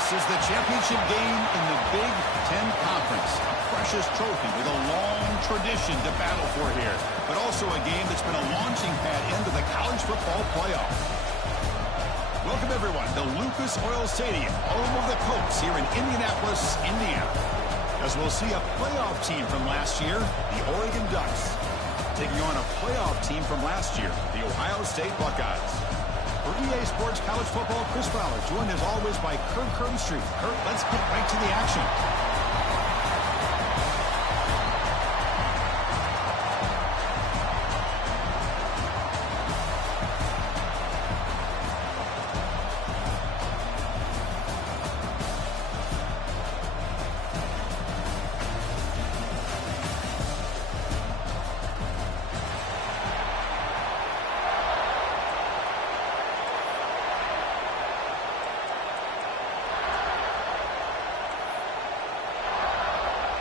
This is the championship game in the Big Ten Conference. A precious trophy with a long tradition to battle for here. But also a game that's been a launching pad into the college football playoff. Welcome, everyone, to Lucas Oil Stadium, home of the Colts here in Indianapolis, Indiana. As we'll see a playoff team from last year, the Oregon Ducks, taking on a playoff team from last year, the Ohio State Buckeyes. For EA Sports College Football, Chris Fowler, joined as always by Kirk Street. Kirk, let's get right to the action.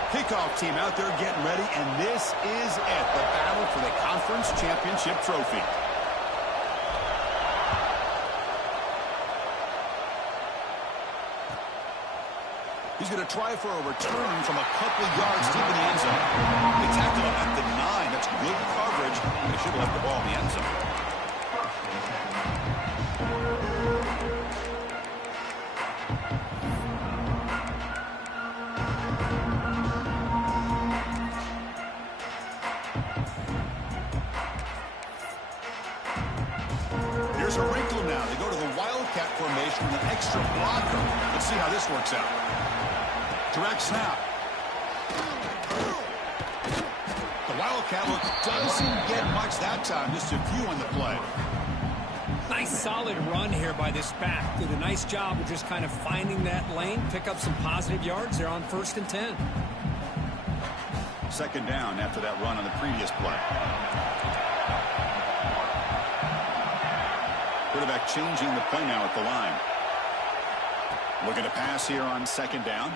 Kickoff team out there getting ready, and this is it, the battle for the conference championship trophy. He's going to try for a return from a couple of yards deep in the end zone. They tackle him at the 9. That's good coverage. They should have left the ball in the end zone. Formation with an extra blocker. Let's see how this works out. Direct snap. The Wildcat look doesn't get much that time. Just a few on the play. Nice solid run here by this back. Did a nice job of just kind of finding that lane, pick up some positive yards. They're on 1st and 10. Second down after that run on the previous play. Quarterback changing the play now at the line. Looking to pass here on 2nd down.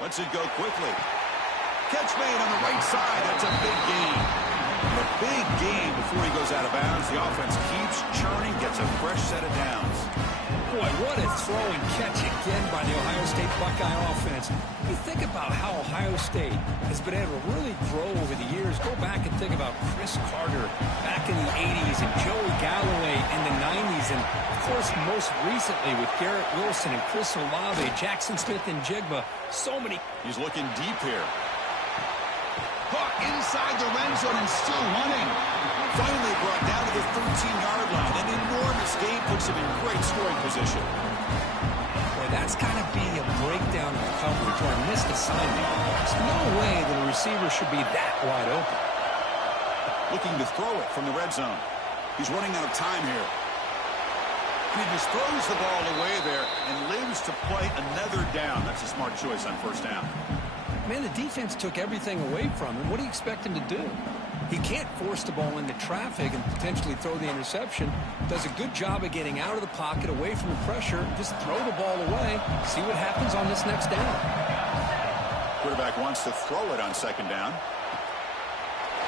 Lets it go quickly. Catch made on the right side. That's a big gain. A big gain before he goes out of bounds. The offense keeps churning, gets a fresh set of downs. Boy, what a throw and catch again by the Ohio State Buckeye offense. You think about how Ohio State has been able to really grow over the years. Go back and think about Chris Carter back in the 80s and Joey Galloway in the 90s. And, of course, most recently with Garrett Wilson and Chris Olave, Jackson Smith and Jigba. So many. He's looking deep here. Caught inside the red zone and still running. Finally brought down to the 13-yard line. An enormous gain puts him in great scoring position. Boy, that's got to be a breakdown of coverage or a missed assignment. There's no way that a receiver should be that wide open. Looking to throw it from the red zone. He's running out of time here. And he just throws the ball away there and lives to play another down. That's a smart choice on 1st down. Man, the defense took everything away from him. What do you expect him to do? He can't force the ball into traffic and potentially throw the interception. Does a good job of getting out of the pocket, away from the pressure. Just throw the ball away. See what happens on this next down. Quarterback wants to throw it on 2nd down.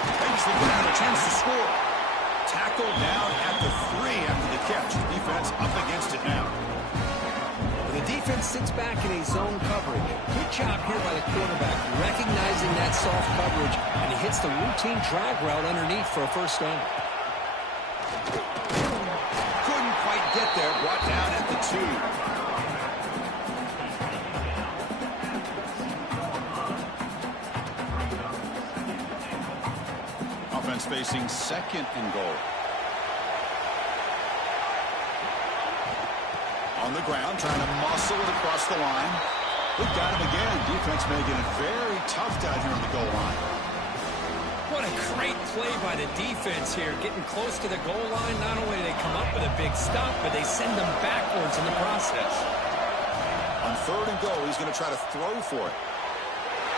Eventually going to have a chance to score. Tackled down at the 3 after the catch. The defense up against it now. The defense sits back in a zone coverage. Good job here by the quarterback, recognizing that soft coverage, and he hits the routine drag route underneath for a 1st down. Couldn't quite get there, brought down at the 2. Offense facing 2nd and goal. On the ground, trying to muscle it across the line. Look at him again. Defense making it very tough down here on the goal line. What a great play by the defense here. Getting close to the goal line, not only do they come up with a big stop, but they send them backwards in the process. On 3rd and goal, he's going to try to throw for it.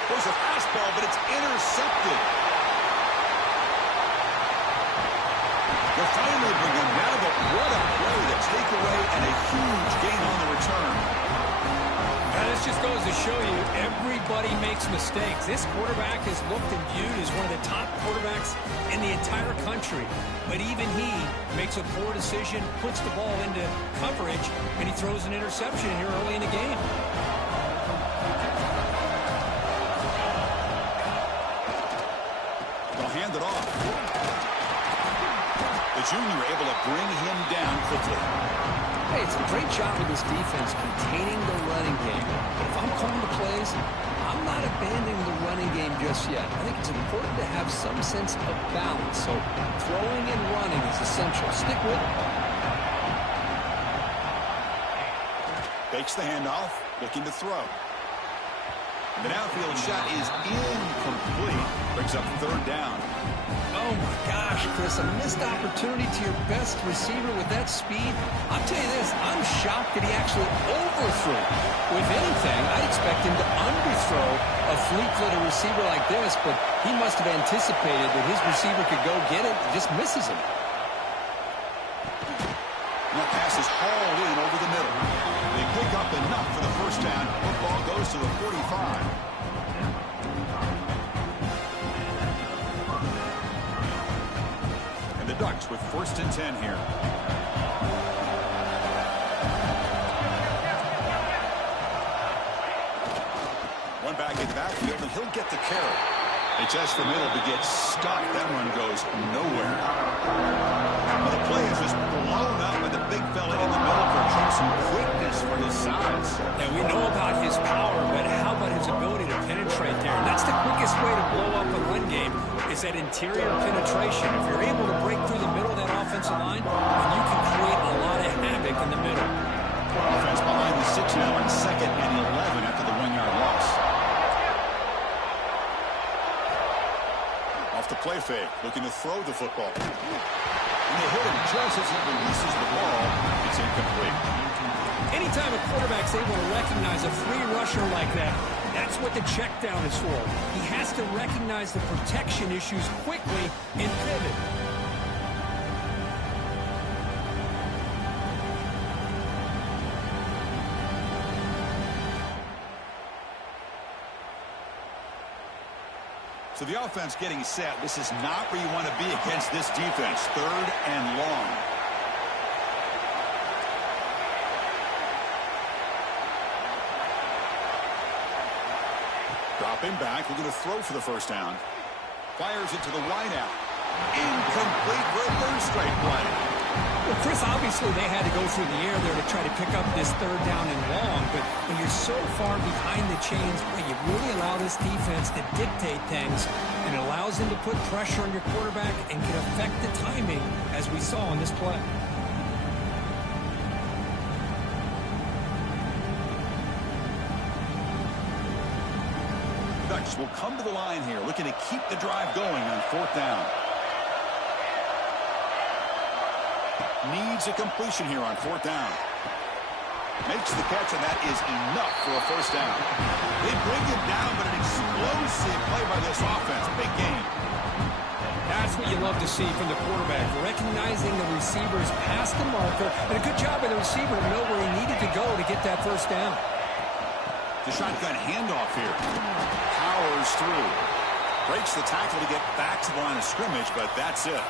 There's a fastball, but it's intercepted. They'll finally bring him down, but what a play, the takeaway, and a huge gain on the return. Now, this just goes to show you every Everybody makes mistakes. This quarterback is looked and viewed as one of the top quarterbacks in the entire country. But even he makes a poor decision, puts the ball into coverage, and he throws an interception here early in the game. They'll hand it off. The junior able to bring him down quickly. Hey, it's a great job with this defense containing the running game. But if I'm calling the plays, I'm not abandoning the running game just yet. I think it's important to have some sense of balance. So throwing and running is essential. Stick with it. Fakes the handoff, looking to throw. The downfield shot is incomplete. Brings up third down. Oh, my gosh, Chris, a missed opportunity to your best receiver with that speed. I'll tell you this, I'm shocked that he actually overthrew. With anything, I'd expect him to underthrow a fleet-footed receiver like this, but he must have anticipated that his receiver could go get it and just misses him. And that pass is hauled in over the middle. They pick up enough for the first down. Football goes to the 45. Ducks with 1st and 10 here. One back in the backfield, and he'll get the carry. They test the middle to get stuck. That run goes nowhere. Well, the play is just blown up by the big fella in the middle for some quickness for his size. Yeah, we know about his power, but how about his ability to penetrate there? And that's the quickest way to blow up a run game, is that interior penetration. If you're able to break through the middle of that offensive line, then you can create a lot of havoc in the middle. Offense behind the 6 now on 2nd and 11 after the 1-yard loss. Off the play fake, looking to throw the football. And they hit him just as he releases the ball. It's incomplete. Anytime a quarterback's able to recognize a free rusher like that, that's what the check down is for. He has to recognize the protection issues quickly and pivot. So the offense getting set. This is not where you want to be against this defense. 3rd and long. Dropping back, looking to throw for the first down. Fires it to the wide out. Incomplete for a 3rd straight play. Well, Chris, obviously they had to go through the air there to try to pick up this 3rd down and long, but when you're so far behind the chains, you really allow this defense to dictate things, and it allows them to put pressure on your quarterback and can affect the timing, as we saw in this play. Ducks will come to the line here, looking to keep the drive going on 4th down. Needs a completion here on 4th down. Makes the catch, and that is enough for a first down. They bring him down, but an explosive play by this offense. Big game. That's what you love to see from the quarterback, recognizing the receiver's past the marker, and a good job by the receiver to know where he needed to go to get that first down. The shotgun handoff here. Powers through. Breaks the tackle to get back to the line of scrimmage, but that's it.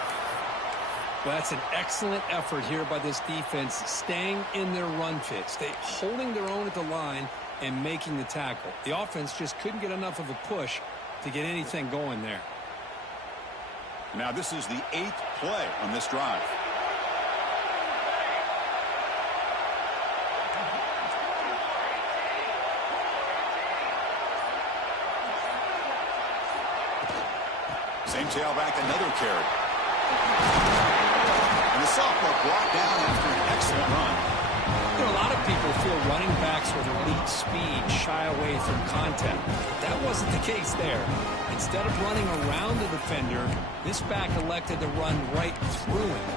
Well, that's an excellent effort here by this defense, staying in their run fit, holding their own at the line and making the tackle. The offense just couldn't get enough of a push to get anything going there. Now this is the 8th play on this drive. Same tailback, another carry. And the sophomore brought down after an excellent run. You know, a lot of people feel running backs with elite speed shy away from contact. That wasn't the case there. Instead of running around the defender, this back elected to run right through him.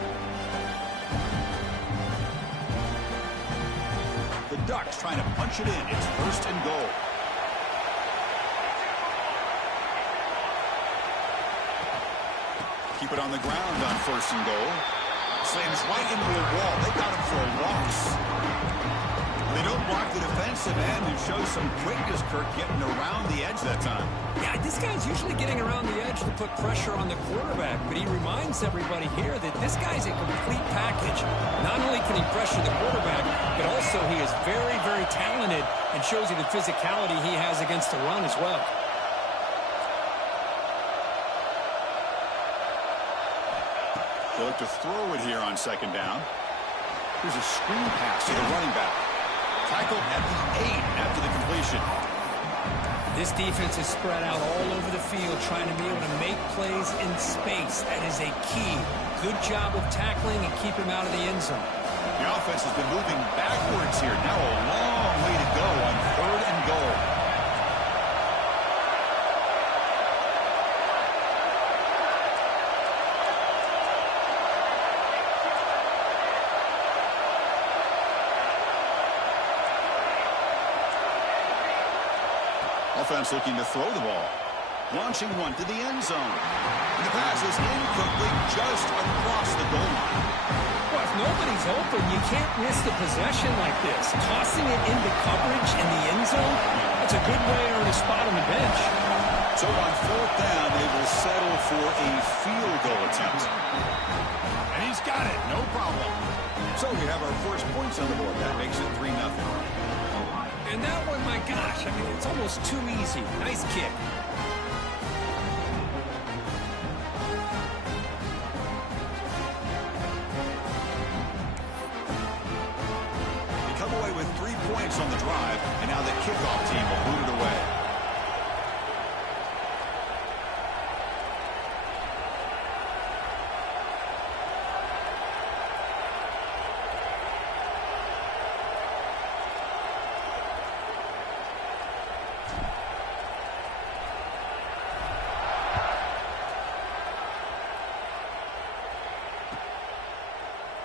The Ducks trying to punch it in. It's 1st and goal. Keep it on the ground on 1st and goal. Slams right into the wall. They got him for a loss. They don't block the defensive end and show some quickness, Kirk, getting around the edge that time. Yeah, this guy's usually getting around the edge to put pressure on the quarterback, but he reminds everybody here that this guy's a complete package. Not only can he pressure the quarterback, but also he is very, very talented and shows you the physicality he has against the run as well. They look to throw it here on second down. Here's a screen pass to the running back. Tackled at the 8 after the completion. This defense is spread out all over the field trying to be able to make plays in space. That is a key. Good job of tackling and keep him out of the end zone. The offense has been moving backwards here. Now a long way to go on 3rd and goal. Offense looking to throw the ball. Launching one to the end zone. And the pass is incomplete just across the goal line. Well, if nobody's open, you can't miss the possession like this. Tossing it into coverage in the end zone, that's a good way to earn a spot on the bench. So on 4th down, they will settle for a field goal attempt. And he's got it, no problem. So we have our first points on the board. That makes it 3-0. And that one, my gosh, I mean, it's almost too easy. Nice kick. They come away with 3 points on the drive, and now the kickoff team will boot it away.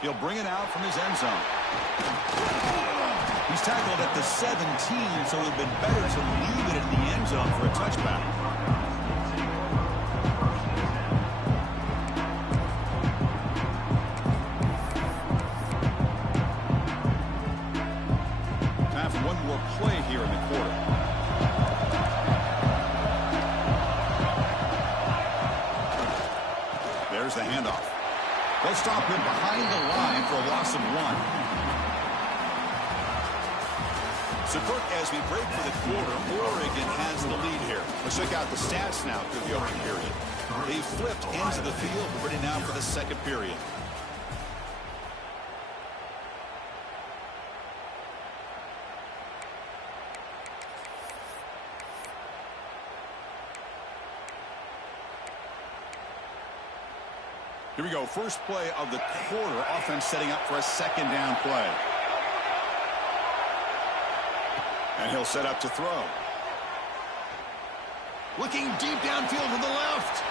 He'll bring it out from his end zone. He's tackled at the 17, so it would have been better to leave it in the end zone for a touchback. Time for one more play here in the quarter. There's the handoff. They'll stop him behind the line for a loss of 1. So, Kirk, as we break for the quarter, Oregon has the lead here. Let's check out the stats now through the opening period. They flipped into the field, ready now for the second period. Here we go. First play of the quarter. Offense setting up for a second down play. And he'll set up to throw. Looking deep downfield to the left.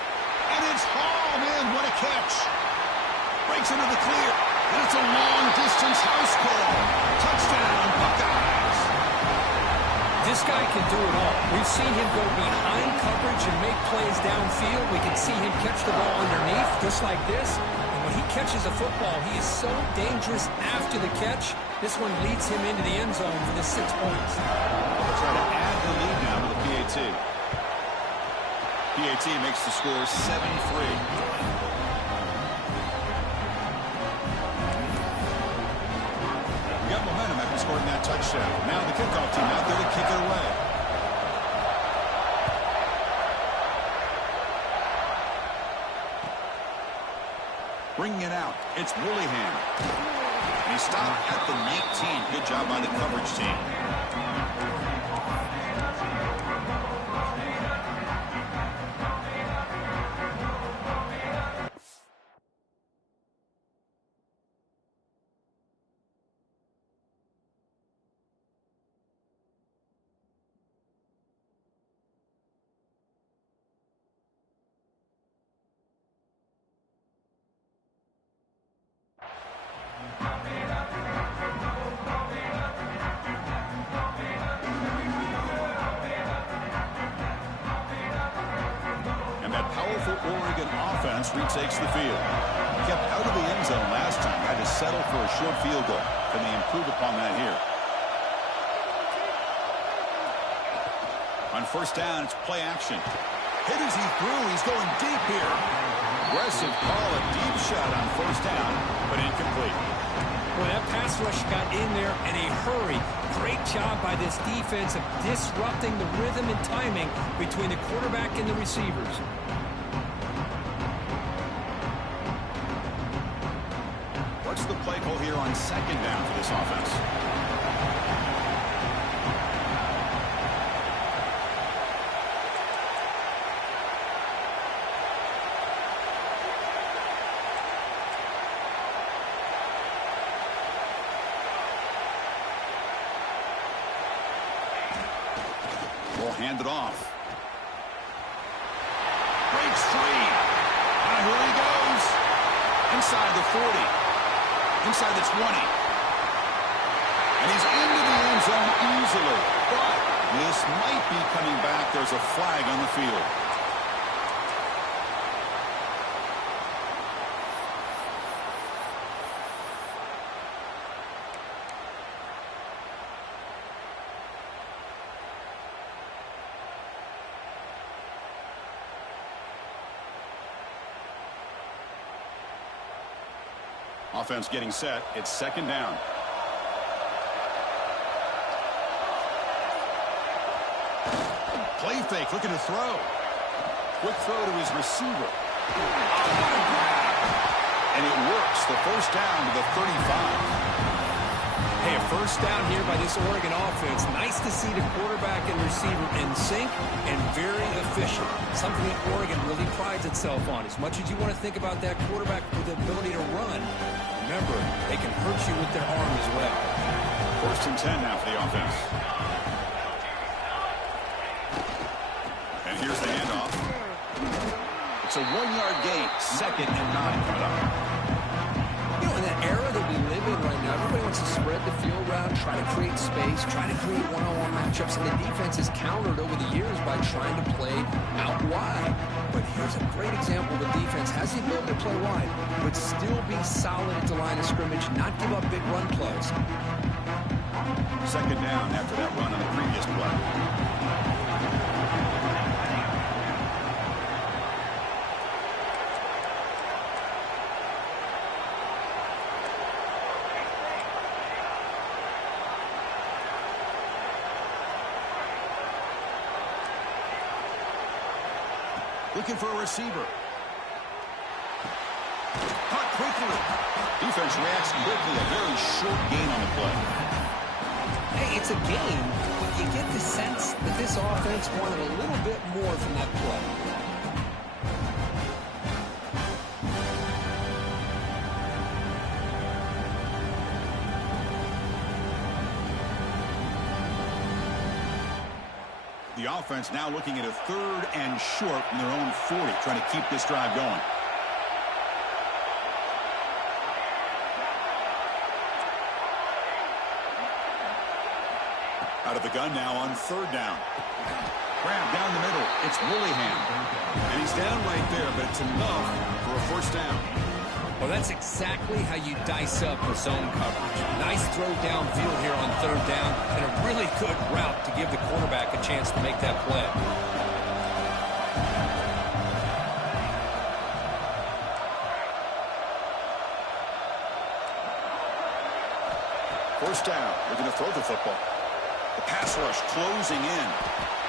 And it's hauled in. What a catch. Breaks into the clear. And it's a long-distance house call. Touchdown, Buckeyes. This guy can do it all. We've seen him go behind coverage and make plays downfield. We can see him catch the ball underneath, just like this. And when he catches a football, he is so dangerous after the catch. This one leads him into the end zone for the 6 points. They'll try to add the lead now to the PAT. PAT makes the score 7-3. Momentum after scoring that touchdown. Now the kickoff team out there to kick it away. Bringing it out, it's Willingham. And he stopped at the 19. Good job by the coverage team. Oregon offense retakes the field. Kept out of the end zone last time. Had to settle for a short field goal. Can they improve upon that here? On first down, it's play action. Hit as he threw. He's going deep here. Aggressive call, a deep shot on first down, but incomplete. Well, that pass rush got in there in a hurry. Great job by this defense of disrupting the rhythm and timing between the quarterback and the receivers. What's the play call here on second down for this offense? Hand it off. Breaks free. And here he goes. Inside the 40. Inside the 20. And he's into the end zone easily. But this might be coming back. There's a flag on the field. Offense getting set. It's second down. Play fake, looking to throw. Quick throw to his receiver. Oh, what a grab! And it works. The first down to the 35. Hey, a first down here by this Oregon offense. Nice to see the quarterback and receiver in sync and very efficient. Something that Oregon really prides itself on. As much as you want to think about that quarterback with the ability to run, remember, they can hurt you with their arm as well. First and 10 now for the offense. And here's the handoff. It's a 1-yard gain. Second and 9 coming up. You know, in that era that we live in right now, everybody wants to spread the field around, try to create space, try to create one-on-one matchups, and the defense has countered over the years by trying to play out wide. But here's a great example. The defense has the ability to play wide, but still be solid at the line of scrimmage, not give up big run plays. Second down after that run on the previous play. Looking for a receiver. Caught quickly. Defense reacts quickly. A very short gain on the play. Hey, it's a game, but you get the sense that this offense wanted a little bit more from that play. The offense now looking at a third and short from their own 40, trying to keep this drive going. Out of the gun now on third down. Grab down the middle. It's Willingham. And he's down right there, but it's enough for a first down. Well, that's exactly how you dice up a zone coverage. Nice throw downfield here on third down, and a really good route to give the quarterback a chance to make that play. First down. They're going to throw the football. The pass rush closing in.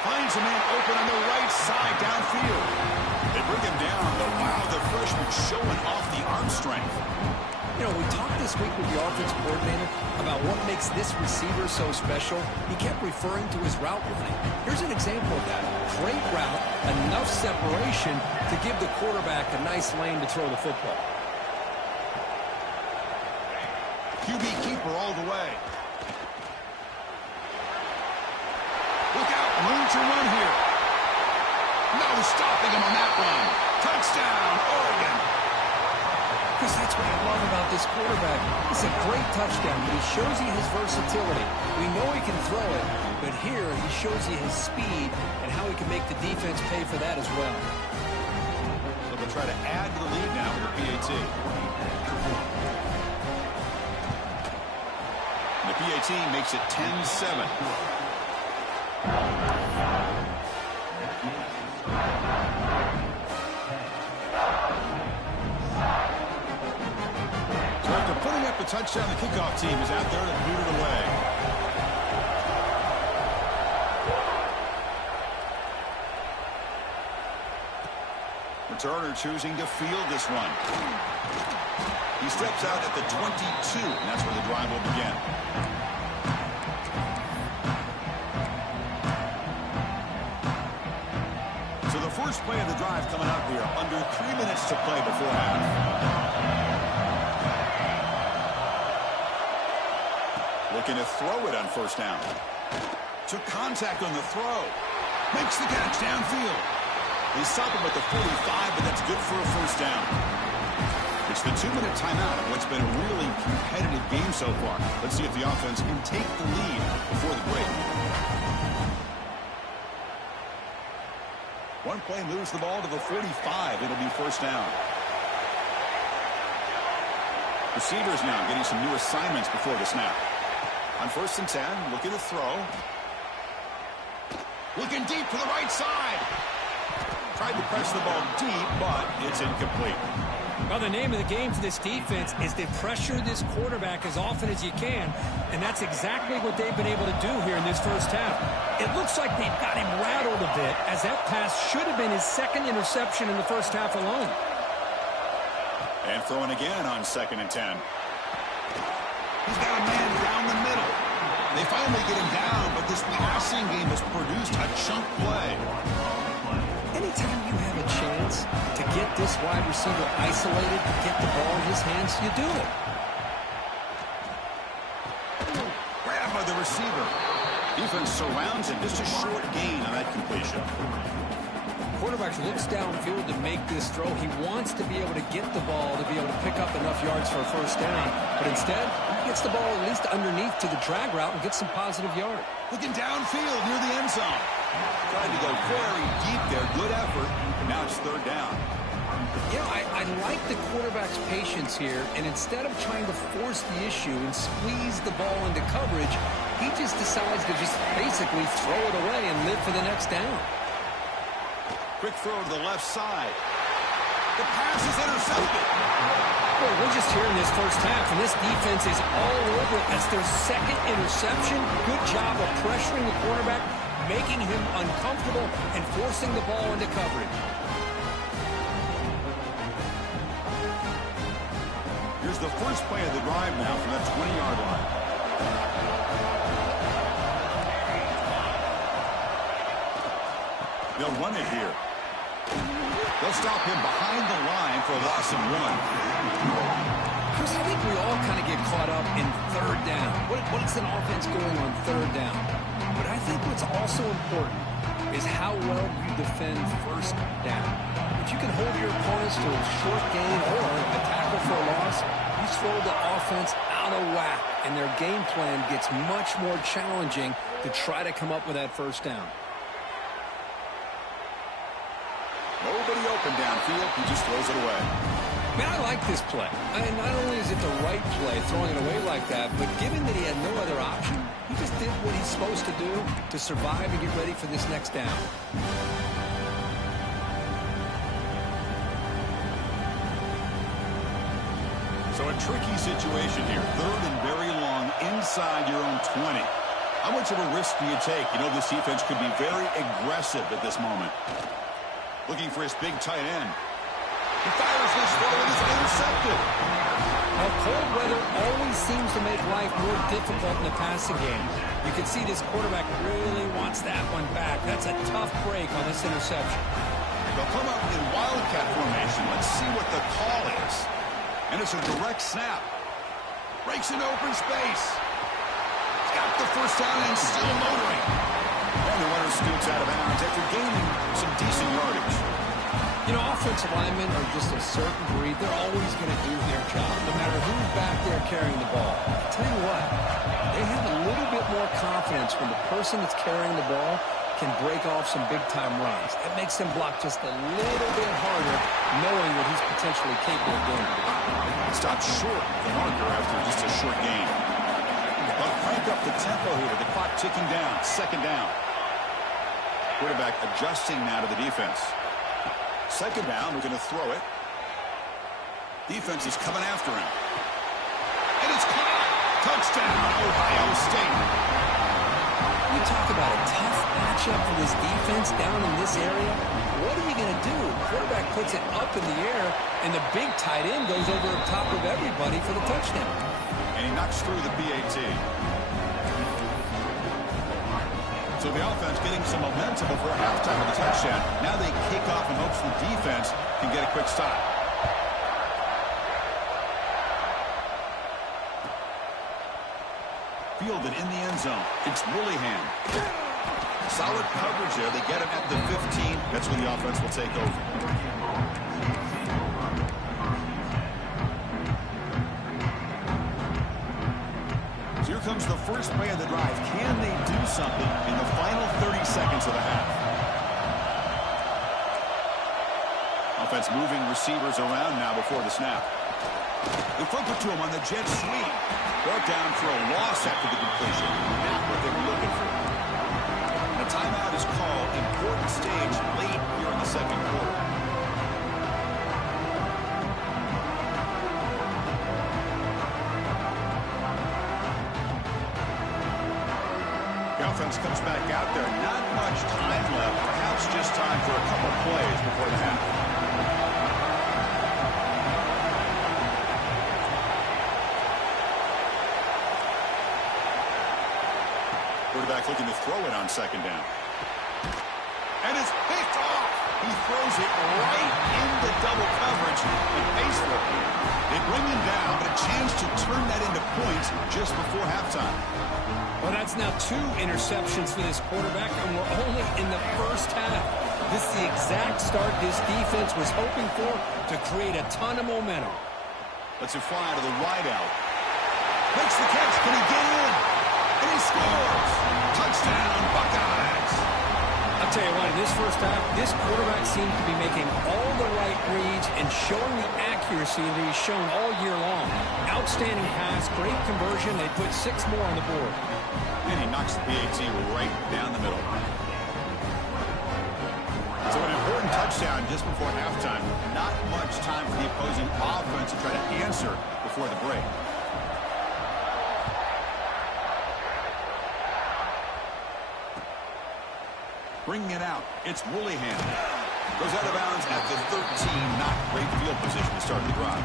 Finds a man open on the right side downfield. They bring him down. But wow, the freshman showing off the arm strength. You know, we talked this week with the offense coordinator about what makes this receiver so special. He kept referring to his route running. Here's an example of that. Great route, enough separation to give the quarterback a nice lane to throw the football. QB keeper all the way. Look out, room to run here. No stopping him on that run. Touchdown, Oregon. Because that's what I love about this quarterback. It's a great touchdown, but he shows you his versatility. We know he can throw it, but here he shows you his speed and how he can make the defense pay for that as well. So they'll try to add to the lead now with their PAT. And the PAT makes it 10-7. Touchdown, the kickoff team is out there to boot it away. Returner choosing to field this one. He steps out at the 22, and that's where the drive will begin. So the first play of the drive coming up here, under 3 minutes to play before half. Looking to throw it on first down. Took contact on the throw. Makes the catch downfield. They stop him at the 45, but that's good for a first down. It's the 2-minute timeout of what's been a really competitive game so far. Let's see if the offense can take the lead before the break. One play moves the ball to the 45. It'll be first down. Receivers now getting some new assignments before the snap. On 1st and 10, looking to throw. Looking deep to the right side. Tried to press the ball deep, but it's incomplete. Well, the name of the game for this defense is to pressure this quarterback as often as you can, and that's exactly what they've been able to do here in this first half. It looks like they've got him rattled a bit, as that pass should have been his 2nd interception in the first half alone. And throwing again on 2nd and 10. He's got a man down the middle. They finally get him down, but this passing game has produced a chunk play. Anytime you have a chance to get this wide receiver isolated, get the ball in his hands, you do it. Grabbed by the receiver. Defense surrounds him. Just a short gain on that completion. Quarterback looks downfield to make this throw. He wants to be able to get the ball to be able to pick up enough yards for a first down. But instead, he gets the ball at least underneath to the drag route and gets some positive yard. Looking downfield near the end zone. Tried to go very deep there. Good effort. Now it's 3rd down. Yeah, I like the quarterback's patience here. And instead of trying to force the issue and squeeze the ball into coverage, he just decides to just basically throw it away and live for the next down. Quick throw to the left side. The pass is intercepted. Well, we're just here in this first half, and this defense is all over it. That's their 2nd interception. Good job of pressuring the quarterback, making him uncomfortable, and forcing the ball into coverage. Here's the first play of the drive now from that 20-yard line. They'll run it here. They'll stop him behind the line for a loss of 1. Chris, I think we all kind of get caught up in 3rd down. What is an offense going on 3rd down? But I think what's also important is how well you defend 1st down. If you can hold your opponents to a short gain or a tackle for a loss, you throw the offense out of whack, and their game plan gets much more challenging to try to come up with that 1st down. Nobody open downfield. He just throws it away. Man, I like this play. And not only is it the right play, throwing it away like that, but given that he had no other option, he just did what he's supposed to do to survive and get ready for this next down. So a tricky situation here. 3rd and very long inside your own 20. How much of a risk do you take? You know, this defense could be very aggressive at this moment. Looking for his big tight end. He fires this throw and it's intercepted. Now, cold weather always seems to make life more difficult in the passing game. You can see this quarterback really wants that one back. That's a tough break on this interception. They'll come up in wildcat formation. Let's see what the call is. And it's a direct snap. Breaks into open space. He's got the first down and still motoring. And the runner scoots out of bounds after gaining some decent yardage. You know, offensive linemen are just a certain breed. They're always going to do their job, no matter who's back there carrying the ball. I'll tell you what, they have a little bit more confidence when the person that's carrying the ball can break off some big-time runs. It makes them block just a little bit harder, knowing what he's potentially capable of doing. Stopped short of the marker after just a short gain. They'll crank up the tempo here. The clock ticking down. 2nd down. Quarterback adjusting now to the defense. 2nd down, we're going to throw it. Defense is coming after him. And it's caught. Touchdown, Ohio State. You talk about a tough matchup for this defense down in this area. What are you going to do? Quarterback puts it up in the air, and the big tight end goes over the top of everybody for the touchdown. And he knocks through the PAT. So the offense getting some momentum before halftime with a touchdown. Now they kick off in hopes the defense can get a quick stop. Fielded in the end zone. It's Willingham. Solid coverage there. They get him at the 15. That's when the offense will take over. So here comes the first play of the drive. Can they do something in the final 30 seconds of the half? Offense moving receivers around now before the snap. They flip it to him on the jet sweep. Brought down for a loss after the completion. Not what they were looking for. A timeout is called. Important stage late here in the second quarter. The offense comes back out there. Not much time left. Perhaps just time for a couple plays before the half. Quarterback looking to throw it on second down. And it's picked off. He throws it right into double coverage and pays for it. They bring him down, but a chance to turn that into points just before halftime. Well, that's now 2 interceptions for this quarterback, and we're only in the first half. This is the exact start this defense was hoping for to create a ton of momentum. Let's it fly to the wideout. Makes the catch. Can he get in? And he scores. Touchdown, Buckeyes. I'll tell you what, in this first half, this quarterback seems to be making all the right reads and showing the accuracy that he's shown all year long. Outstanding pass, great conversion. They put 6 more on the board. And he knocks the PAT right down the middle. So an important touchdown just before halftime. Not much time for the opposing offense to try to answer before the break. Bringing it out, it's Willingham. Goes out of bounds at the 13. Not great field position to start the drive.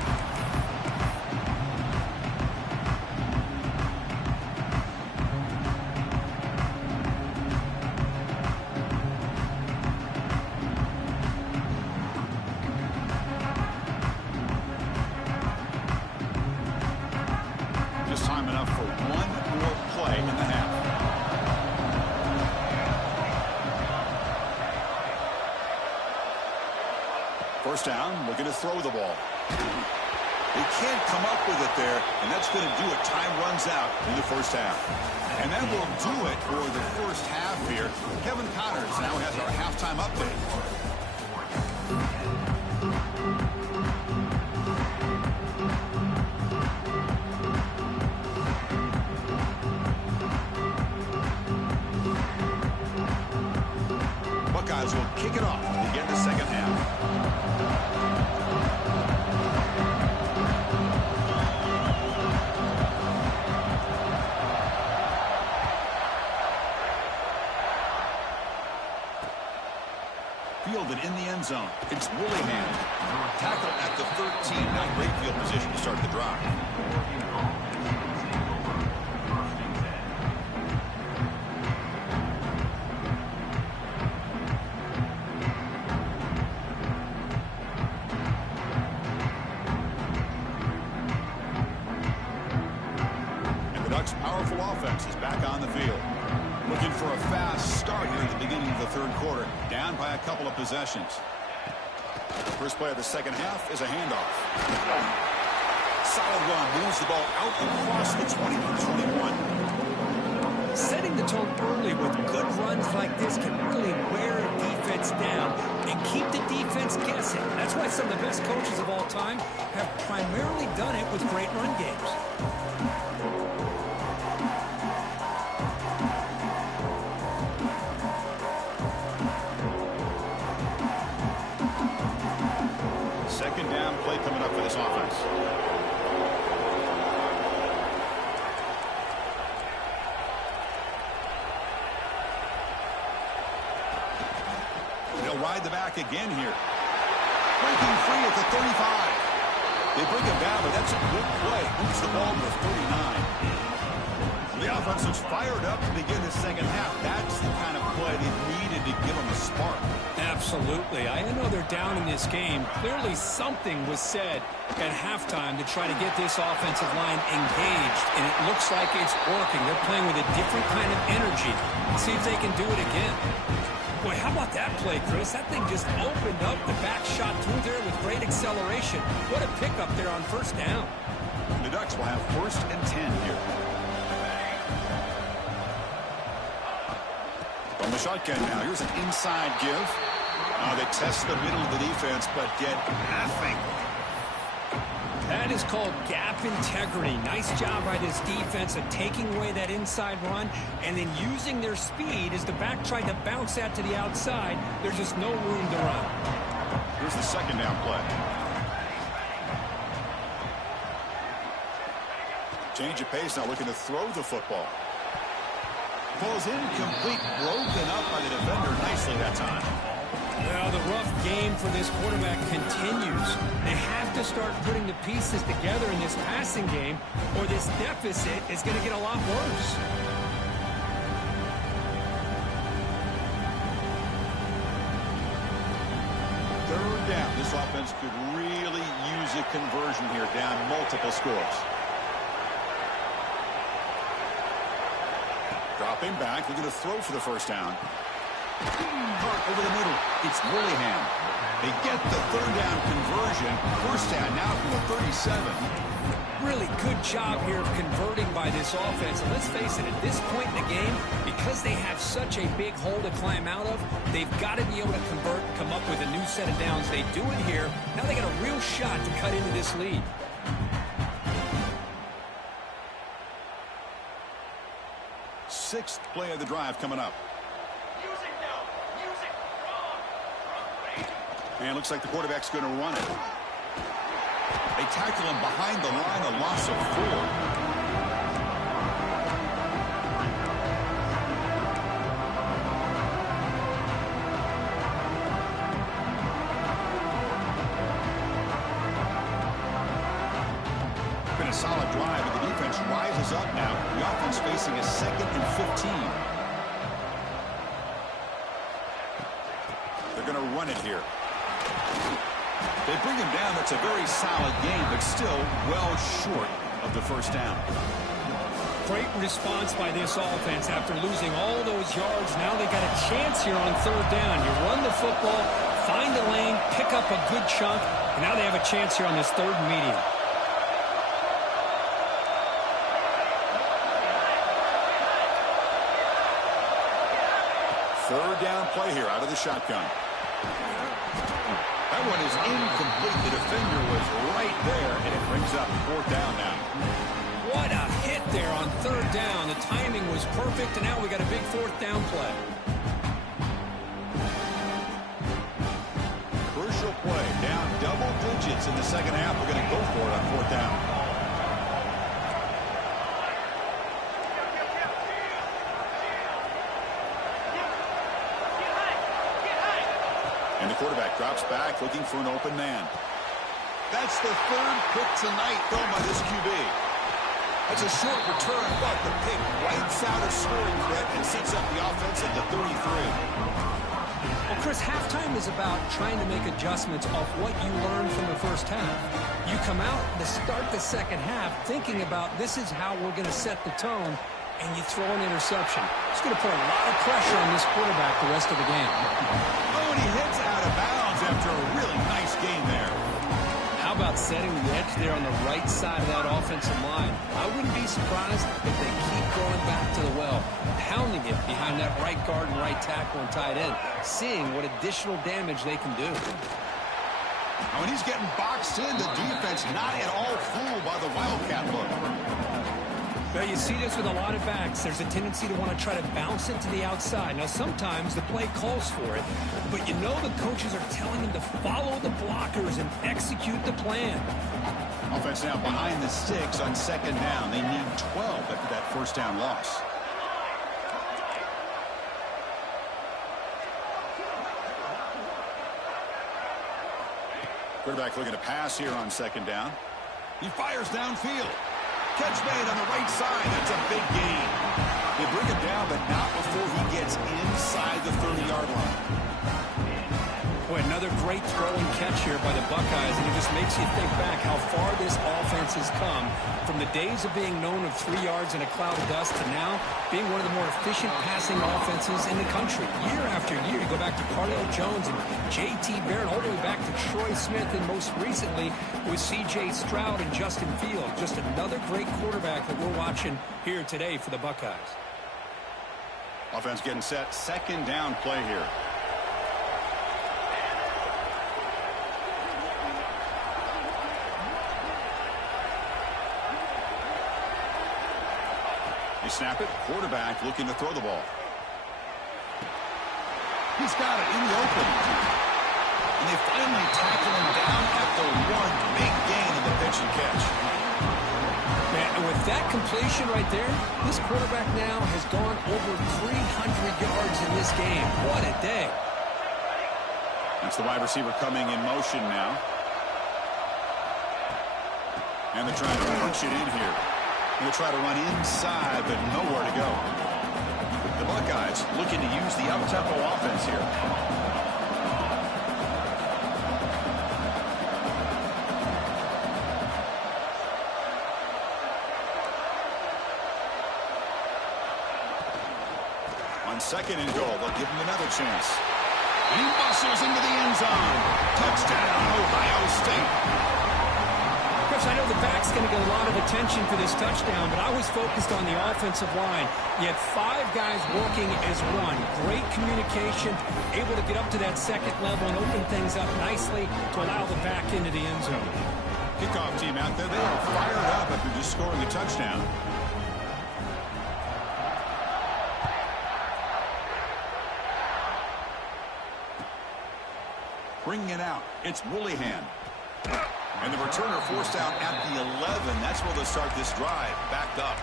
Just time enough for one more play in the half. First down, looking to throw the ball. They can't come up with it there, and that's going to do it. Time runs out in the first half. And that will do it for the first half here. Kevin Connors now has our halftime update. Buckeyes will kick it off to begin the second half. Fielded in the end zone. It's Willingham. Tackle at the 13. Not great field position to start the drive. And the Ducks' powerful offense is back on the field. Looking for a fast start here at the beginning of the third quarter. Down by a couple of possessions. First play of the second half is a handoff. Solid run. Moves the ball out across the 20-21. Setting the tone early with good runs like this can really wear a defense down and keep the defense guessing. That's why some of the best coaches of all time have primarily done it with great run games. Second down play coming up for this offense. ride the back again here. Breaking free at the 35. They bring him down, but that's a good play. Moves the ball to the 39. The offense was fired up to begin the second half. That's the kind of play they needed to give them a spark. Absolutely. I know they're down in this game. Clearly something was said at halftime to try to get this offensive line engaged, and it looks like it's working. They're playing with a different kind of energy. Let's see if they can do it again. Boy, how about that play, Chris? That thing just opened up. The back shot through there with great acceleration. What a pickup there on first down. The Ducks will have 1st and 10 here. From the shotgun now, here's an inside give. They test the middle of the defense, but get nothing. That is called gap integrity. Nice job by this defense of taking away that inside run and then using their speed as the back tried to bounce that to the outside. There's just no room to run. Here's the second down play. Change of pace, now looking to throw the football. Falls incomplete, broken up by the defender nicely that time. Well, the rough game for this quarterback continues. They have to start putting the pieces together in this passing game, or this deficit is going to get a lot worse. Third down. This offense could really use a conversion here, down multiple scores. Dropping back, looking to throw for the first down. Hart over the middle. It's Willingham. They get the third down conversion. First down now from the 37. Really good job here of converting by this offense. And let's face it, at this point in the game, because they have such a big hole to climb out of, they've got to be able to convert, come up with a new set of downs. They do it here. Now they got a real shot to cut into this lead. Sixth play of the drive coming up. And looks like the quarterback's going to run it. They tackle him behind the line, a loss of 4. Been a solid drive, but the defense rises up now. The offense facing a 2nd and 15. They're going to run it here. They bring him down. That's a very solid game, but still well short of the first down. Great response by this offense after losing all those yards. Now they got a chance here on third down. You run the football, find a lane, pick up a good chunk, and now they have a chance here on this 3rd and medium. Third down play here out of the shotgun. That one is incomplete. The defender was right there, and it brings up 4th down now. What a hit there on third down. The timing was perfect, and now we got a big 4th down play. Crucial play. Down double digits in the second half. We're going to go for it on 4th down. And the quarterback drops back, looking for an open man. That's the 3rd pick tonight thrown by this QB. That's a short return, but the pick wipes out a scoring threat and sets up the offense at the 33. Well, Chris, halftime is about trying to make adjustments off what you learned from the first half. You come out to start the second half thinking about this is how we're going to set the tone, and you throw an interception. It's going to put a lot of pressure on this quarterback the rest of the game. Oh, and he hits out of bounds after a really nice game there. How about setting the edge there on the right side of that offensive line? I wouldn't be surprised if they keep going back to the well, pounding it behind that right guard and right tackle and tight end, seeing what additional damage they can do. When he's getting boxed in, the defense not at all fooled by the Wildcat look. Well, you see this with a lot of backs. There's a tendency to want to try to bounce it to the outside. Now, sometimes the play calls for it, but you know the coaches are telling them to follow the blockers and execute the plan. Offense now behind the sticks on 2nd down. They need 12 after that first down loss. Quarterback looking to pass here on second down. He fires downfield. Catch made on the right side. That's a big gain. They bring him down, but not before he gets inside the 30-yard line. Boy, another great throw and catch here by the Buckeyes, and it just makes you think back how far this offense has come from the days of being known of 3 yards in a cloud of dust to now being one of the more efficient passing offenses in the country. Year after year, you go back to Cardale Jones and J.T. Barrett, all the way back to Troy Smith, and most recently with C.J. Stroud and Justin Fields. Just another great quarterback that we're watching here today for the Buckeyes. Offense getting set. Second down play here. They snap it. Quarterback looking to throw the ball. He's got it in the open. And they finally tackle him down at the 1. Big gain in the pitch and catch. Man, and with that completion right there, this quarterback now has gone over 300 yards in this game. What a day. That's the wide receiver coming in motion now. And they're trying to punch it in here. They'll try to run inside, but nowhere to go. The Buckeyes looking to use the up-tempo offense here. On second and goal, they'll give him another chance. And he bustles into the end zone. Touchdown, Ohio State. I know the back's going to get a lot of attention for this touchdown, but I was focused on the offensive line. You had 5 guys working as one. Great communication, able to get up to that second level and open things up nicely to allow the back into the end zone. Kickoff team out there. They are fired up after just scoring a touchdown. Bringing it out. It's Willihan. And the returner forced out at the 11. That's where they'll start this drive. Backed up.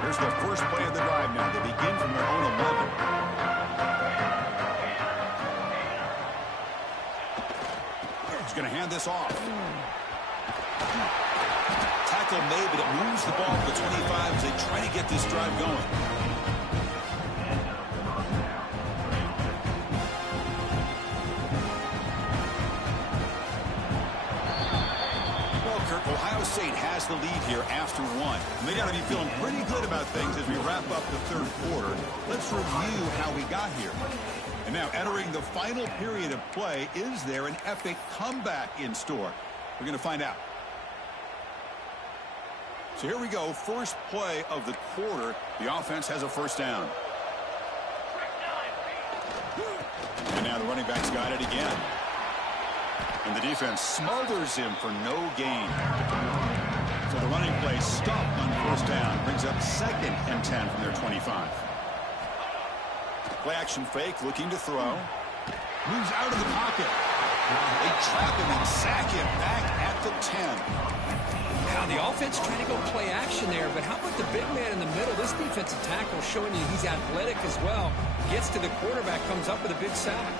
Here's the first play of the drive now. They begin from their own 11. He's going to hand this off. Tackle made, but it moves the ball to the 25 as they try to get this drive going. Well, Kirk, Ohio State has the lead here after 1. And they got to be feeling pretty good about things as we wrap up the third quarter. Let's review how we got here. And now entering the final period of play, is there an epic comeback in store? We're going to find out. So here we go, first play of the quarter. The offense has a first down. And now the running back's got it again. And the defense smothers him for no gain. So the running play stopped on first down. Brings up 2nd and 10 from their 25. Play action fake, looking to throw. Moves out of the pocket. They trap him and sack him back at the 10. Now the offense trying to go play action there, but how about the big man in the middle? This defensive tackle showing you he's athletic as well. Gets to the quarterback, comes up with a big sack.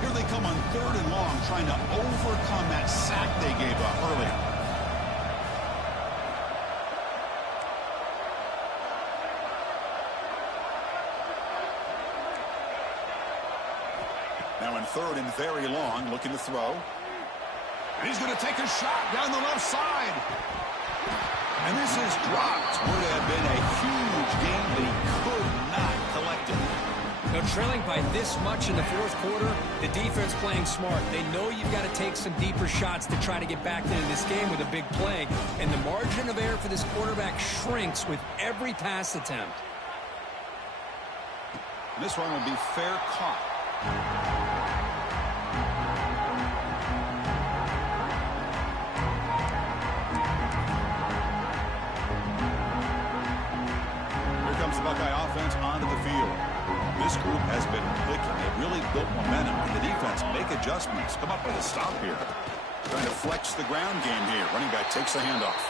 Here they come on 3rd and long, trying to overcome that sack they gave up earlier. Now in 3rd and very long, looking to throw. And he's going to take a shot down the left side. And this is dropped. Would have been a huge game, but he could not collect it. Now trailing by this much in the fourth quarter, the defense playing smart. They know you've got to take some deeper shots to try to get back into this game with a big play. And the margin of error for this quarterback shrinks with every pass attempt. This one will be fair caught. Here comes the Buckeye offense onto the field. This group has been clicking. They've really built momentum, and the defense make adjustments. Come up with a stop here. Trying to flex the ground game here. Running back takes the handoff.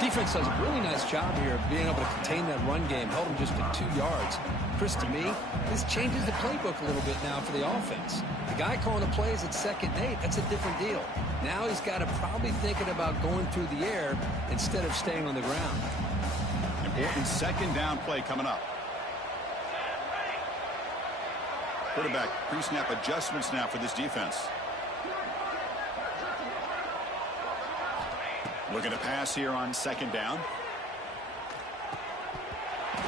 Defense does a really nice job here of being able to contain that run game. Held him just at 2 yards. Chris, to me, this changes the playbook a little bit now for the offense. The guy calling the plays at 2nd and 8, that's a different deal. Now he's got to probably thinking about going through the air instead of staying on the ground. Important 2nd down play coming up. Quarterback pre-snap adjustments now for this defense. Looking to pass here on 2nd down.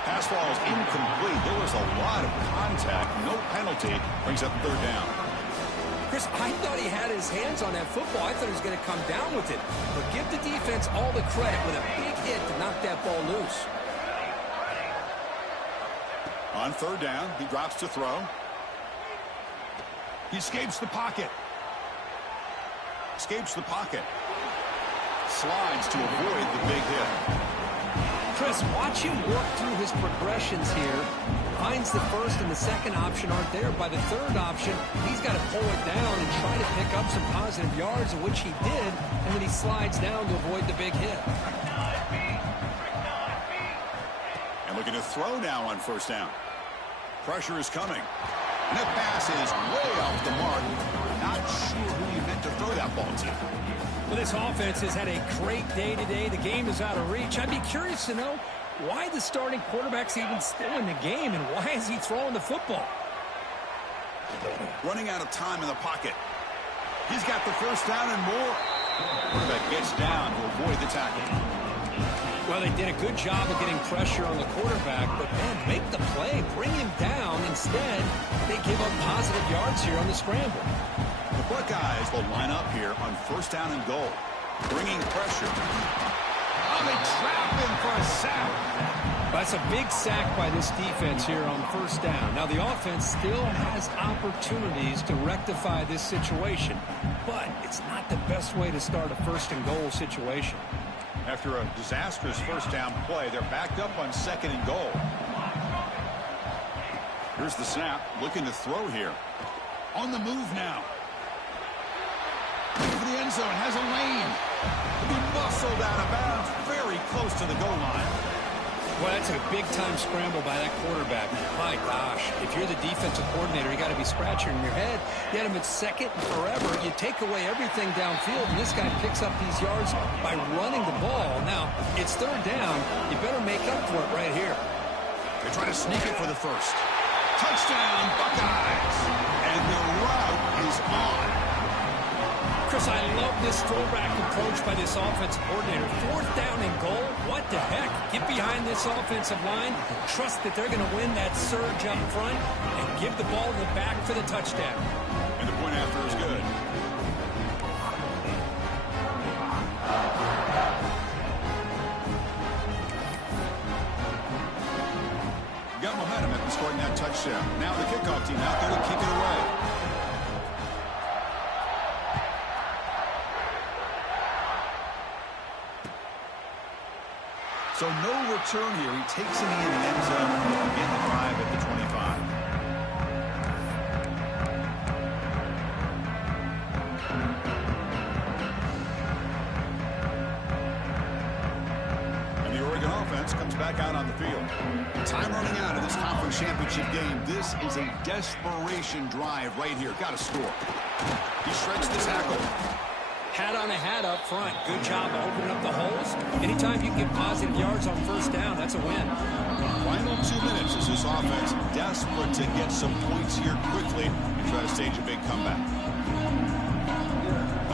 Pass falls incomplete. There was a lot of contact. No penalty. Brings up 3rd down. Chris, I thought he had his hands on that football. I thought he was going to come down with it. But give the defense all the credit with a big hit to knock that ball loose. On 3rd down, he drops to throw. He escapes the pocket. Escapes the pocket. Slides to avoid the big hit. Chris, watch him work through his progressions here. Finds the 1st and the 2nd option aren't there. By the 3rd option, he's got to pull it down and try to pick up some positive yards, in which he did, and then he slides down to avoid the big hit. And looking to throw now on 1st down. Pressure is coming. And that pass is way off the mark. Not sure who he meant to throw that ball to. Well, this offense has had a great day today. The game is out of reach. I'd be curious to know why the starting quarterback's even still in the game, and why is he throwing the football? Running out of time in the pocket. He's got the 1st down and more. Quarterback gets down to avoid the tackle. Well, they did a good job of getting pressure on the quarterback, but, man, make the play. Bring him down. Instead, they give up positive yards here on the scramble. The Buckeyes will line up here on 1st down and goal. Bringing pressure. Oh, they trap him for a sack. That's a big sack by this defense here on 1st down. Now, the offense still has opportunities to rectify this situation, but it's not the best way to start a 1st and goal situation. After a disastrous 1st down play, they're backed up on 2nd and goal. Here's the snap. Looking to throw here. On the move now. For the end zone, has a lane. He'll be muscled out of bounds, very close to the goal line. Well, that's a big-time scramble by that quarterback. My gosh, if you're the defensive coordinator, you got to be scratching your head. You had him at 2nd and forever. You take away everything downfield, and this guy picks up these yards by running the ball. Now, it's 3rd down. You better make up for it right here. They try to sneak it for the 1st. Touchdown, Buckeyes! And the route is on. Chris, I love this throwback approach by this offensive coordinator. 4th down and goal? What the heck? Get behind this offensive line. Trust that they're going to win that surge up front and give the ball to the back for the touchdown. And the point after is good. Got momentum after scoring that touchdown. Now the kickoff team out there to kick it away. So no return here. He takes it in the end zone to begin the drive at the 25. And the Oregon offense comes back out on the field. Time running out of this conference championship game. This is a desperation drive right here. Got to score. He shreds the tackle. Hat on a hat up front. Good job of opening up the holes. Anytime you can get positive yards on 1st down, that's a win. Final 2 minutes as this offense desperate to get some points here quickly and try to stage a big comeback.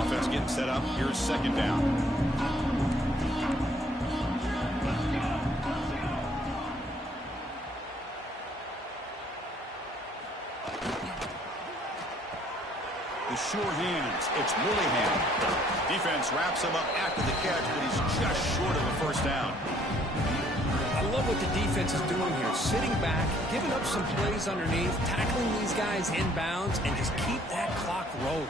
Offense getting set up. Here's 2nd down. The sure hands. It's Willingham. Defense wraps him up after the catch, but he's just short of a 1st down. I love what the defense is doing here. Sitting back, giving up some plays underneath, tackling these guys inbounds, and just keep that clock rolling.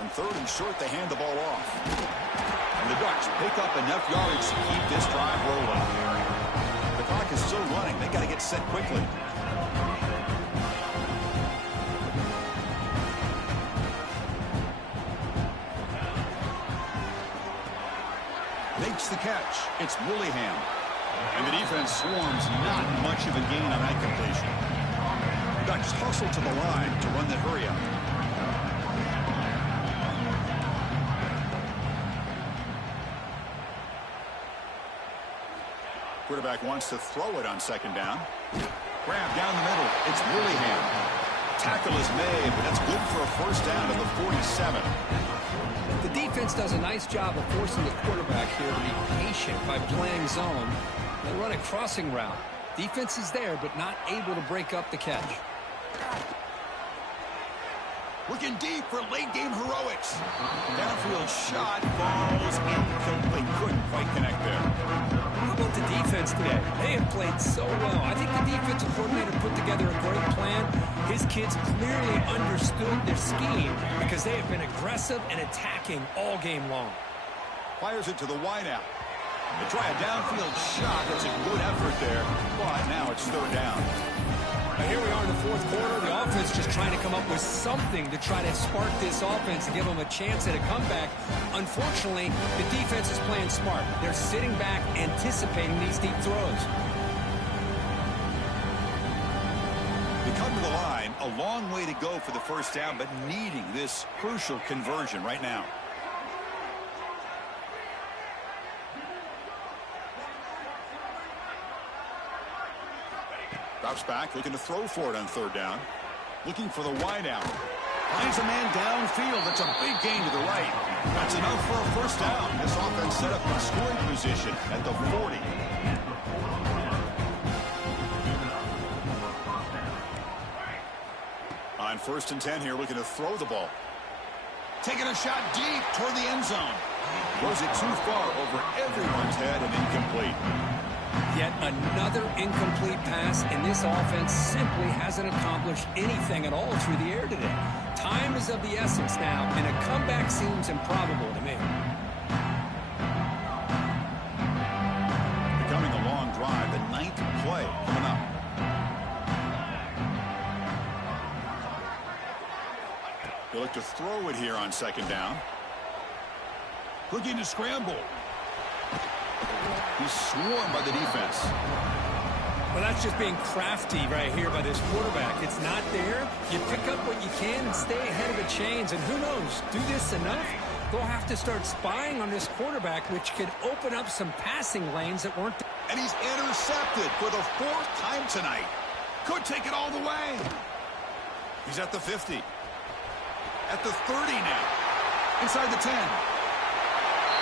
On 3rd and short, they hand the ball off. And the Ducks pick up enough yards to keep this drive rolling. The clock is still running. They got to get set quickly. makes the catch. It's Willingham. And the defense swarms, not much of a gain on that completion. Ducks hustle to the line to run the hurry up. Quarterback wants to throw it on second down. Grab down the middle. It's Willingham. Tackle is made, but that's good for a first down at the 47. The defense does a nice job of forcing the quarterback here to be patient by playing zone. They run a crossing route. Defense is there, but not able to break up the catch. Looking deep for late-game heroics. Downfield shot, falls incomplete. Couldn't quite connect there. How about the defense today? They have played so well. I think the defensive coordinator put together a great plan. His kids clearly understood their scheme because they have been aggressive and attacking all game long. Fires it to the wideout. They try a downfield shot. That's a good effort there. But now it's third down. Now here we are in the fourth quarter. The offense just trying to come up with something to try to spark this offense and give them a chance at a comeback. Unfortunately, the defense is playing smart. They're sitting back, anticipating these deep throws. They come to the line. A long way to go for the first down, but needing this crucial conversion right now. Drops back, looking to throw for it on third down. Looking for the wideout. Finds a man downfield. That's a big gain to the right. That's enough for a first down. This offense set up in scoring position at the 40. On 1st and 10 here, looking to throw the ball. Taking a shot deep toward the end zone. Throws it too far over everyone's head and incomplete. Yet another incomplete pass, and this offense simply hasn't accomplished anything at all through the air today. Time is of the essence now, and a comeback seems improbable to me. Becoming a long drive, the 9th play coming up. They look to throw it here on second down. Looking to scramble. He's swarmed by the defense. Well, that's just being crafty right here by this quarterback. It's not there. You pick up what you can and stay ahead of the chains. And who knows, do this enough, they'll have to start spying on this quarterback, which could open up some passing lanes that weren't there. And he's intercepted for the 4th time tonight. Could take it all the way. He's at the 50. At the 30 now. Inside the 10.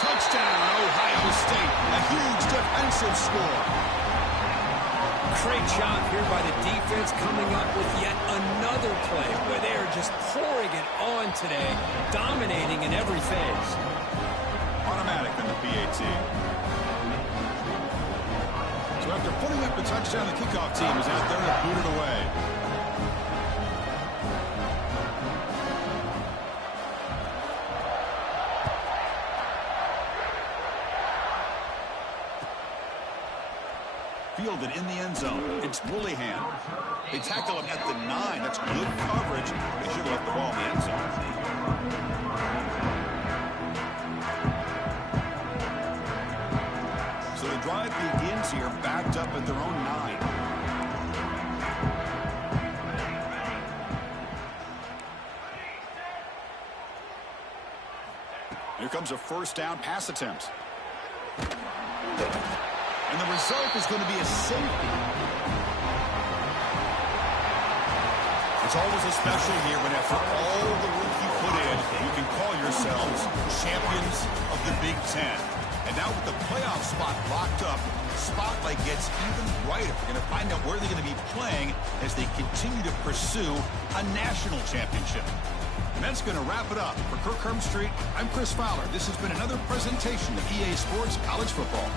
Touchdown, Ohio State. A huge defensive score. Great job here by the defense coming up with yet another play where they are just pouring it on today, dominating in every phase. Automatic in the PAT. So after putting up the touchdown, the kickoff team is out there to boot it away. Fielded in the end zone. It's Willingham. They tackle him at the 9. That's good coverage. They should have left the ball in the end zone. So the drive begins here backed up at their own 9. Here comes a first down pass attempt. And the result is going to be a safety. It's always a special year when after all the work you put in, you can call yourselves champions of the Big Ten. And now with the playoff spot locked up, the spotlight gets even brighter. We're going to find out where they're going to be playing as they continue to pursue a national championship. And that's going to wrap it up. For Kirk Street, I'm Chris Fowler. This has been another presentation of EA Sports College Football.